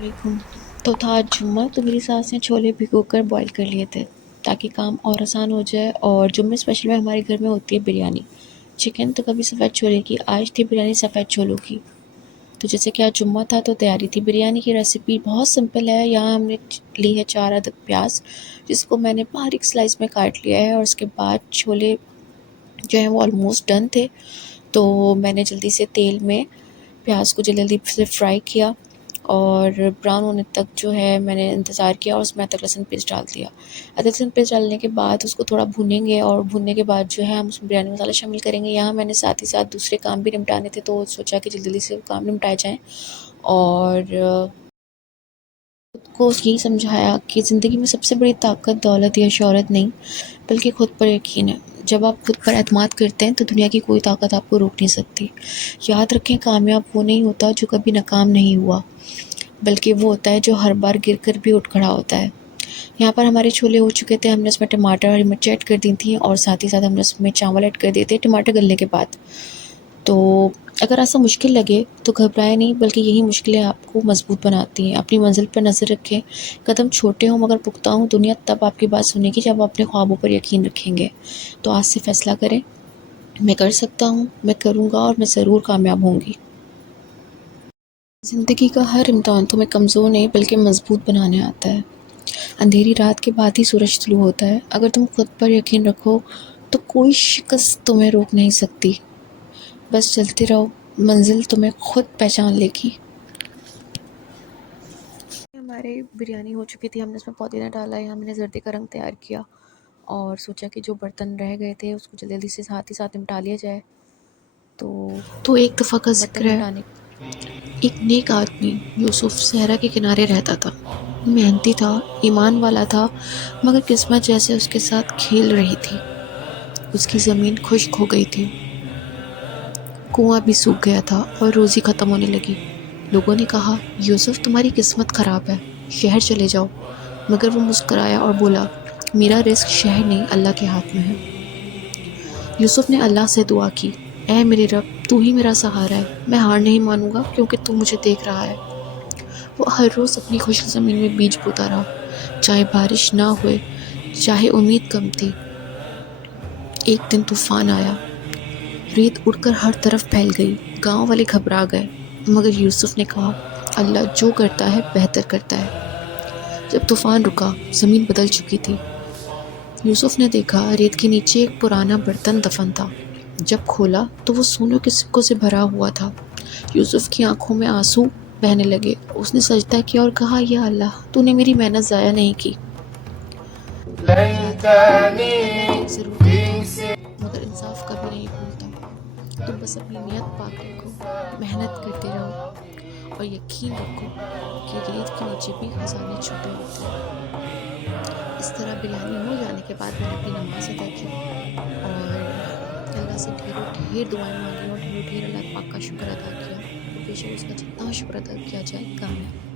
वालेकुम। तो था आज जुम्मा, तो मेरी सास ने छोले भिगो कर बॉईल कर लिए थे ताकि काम और आसान हो जाए। और जुम्मे स्पेशल में हमारे घर में होती है बिरयानी। चिकन तो कभी सफ़ेद छोले की, आज थी बिरयानी सफ़ेद छोलों की। तो जैसे कि आज जुम्मा था तो तैयारी थी। बिरयानी की रेसिपी बहुत सिंपल है। यहाँ हमने ली है 4 अदद प्याज, जिसको मैंने बारीक स्लाइस में काट लिया है। और उसके बाद छोले जो हैं वो ऑलमोस्ट डन थे, तो मैंने जल्दी से तेल में प्याज को जल्दी से फ्राई किया और ब्राउन होने तक जो है मैंने इंतज़ार किया और उसमें अदरक लहसुन पेस्ट डाल दिया। अदरक लहसुन पेस्ट डालने के बाद उसको थोड़ा भूनेंगे और भूनने के बाद जो है हम उसमें बिरयानी मसाला शामिल करेंगे। यहाँ मैंने साथ ही साथ दूसरे काम भी निपटाने थे, तो सोचा कि जल्दी से काम निपटाए जाएँ। और खुद को यही समझाया कि ज़िंदगी में सबसे बड़ी ताकत दौलत या शोहरत नहीं, बल्कि खुद पर यकीन है। जब आप खुद पर एतमाद करते हैं तो दुनिया की कोई ताकत आपको रोक नहीं सकती। याद रखें, कामयाब वो नहीं होता जो कभी नाकाम नहीं हुआ, बल्कि वो होता है जो हर बार गिर कर भी उठ खड़ा होता है। यहाँ पर हमारे छोले हो चुके थे, हमने उसमें टमाटर हरी मिर्च ऐड कर दी थी और साथ ही साथ हमने उसमें चावल ऐड कर दिए थे टमाटर गलने के बाद। तो अगर ऐसा मुश्किल लगे तो घबराएं नहीं, बल्कि यही मुश्किलें आपको मजबूत बनाती हैं। अपनी मंजिल पर नज़र रखें, कदम छोटे हों मगर पुख्ता हों। दुनिया तब आपकी बात सुनेगी जब आप अपने ख्वाबों पर यकीन रखेंगे। तो आज से फ़ैसला करें, मैं कर सकता हूँ, मैं करूँगा और मैं ज़रूर कामयाब होंगी। ज़िंदगी का हर इम्तिहान तुम्हें कमज़ोर नहीं बल्कि मजबूत बनाने आता है। अंधेरी रात के बाद ही सूरज तुलू होता है। अगर तुम खुद पर यकीन रखो तो कोई शिकस्त तुम्हें रोक नहीं सकती। बस चलते रहो, मंजिल तुम्हें खुद पहचान लेगी। हमारी बिरयानी हो चुकी थी, हमने उसमें पुदीना डाला, यहाँ मैंने जर्दी का रंग तैयार किया और सोचा कि जो बर्तन रह गए थे उसको जल्दी जल्दी से साथ ही साथ निपटा लिया जाए। तो एक दफ़ा का जिक्र है, एक नेक आदमी यूसुफ सहरा के किनारे रहता था। मेहनती था, ईमान वाला था, मगर किस्मत जैसे उसके साथ खेल रही थी। उसकी ज़मीन खुश्क हो गई थी, कुआं भी सूख गया था और रोज़ी ख़त्म होने लगी। लोगों ने कहा, यूसुफ तुम्हारी किस्मत ख़राब है, शहर चले जाओ। मगर वो मुस्कराया और बोला, मेरा रिस्क शहर नहीं अल्लाह के हाथ में है। यूसुफ ने अल्लाह से दुआ की, ऐ मेरे रब, तू ही मेरा सहारा है, मैं हार नहीं मानूंगा क्योंकि तू मुझे देख रहा है। वो हर रोज़ अपनी खुश्क ज़मीन में बीज बोता रहा, चाहे बारिश ना हुए, चाहे उम्मीद कम थी। एक दिन तूफान आया, रेत उड़कर हर तरफ फैल गई। गांव वाले घबरा गए, मगर यूसुफ ने कहा, अल्लाह जो करता है बेहतर करता है। जब तूफान रुका, ज़मीन बदल चुकी थी। यूसुफ ने देखा रेत के नीचे एक पुराना बर्तन दफन था। जब खोला तो वो सोने के सिक्कों से भरा हुआ था। यूसुफ की आंखों में आंसू बहने लगे। उसने सजदा किया और कहा, या अल्लाह, तूने मेरी मेहनत ज़ाया नहीं की। ज़रूर करता है, मगर इंसाफ कभी नहीं भूलता। तुम बस अपनी नियत पाक रखो, मेहनत करते रहो और यकीन रखो कि रेत के नीचे भी खजाने छुपे होते हैं। इस तरह बिरयानी हो जाने के बाद मैंने अपनी नमाज अदा की और अल्लाह से ढेरों ढेर दुआएं मांगी और ढेरों ढेर अल्लाह पाक का शुक्र अदा किया। तो बेशक उसका जितना शुक्र अदा किया जाए कम है।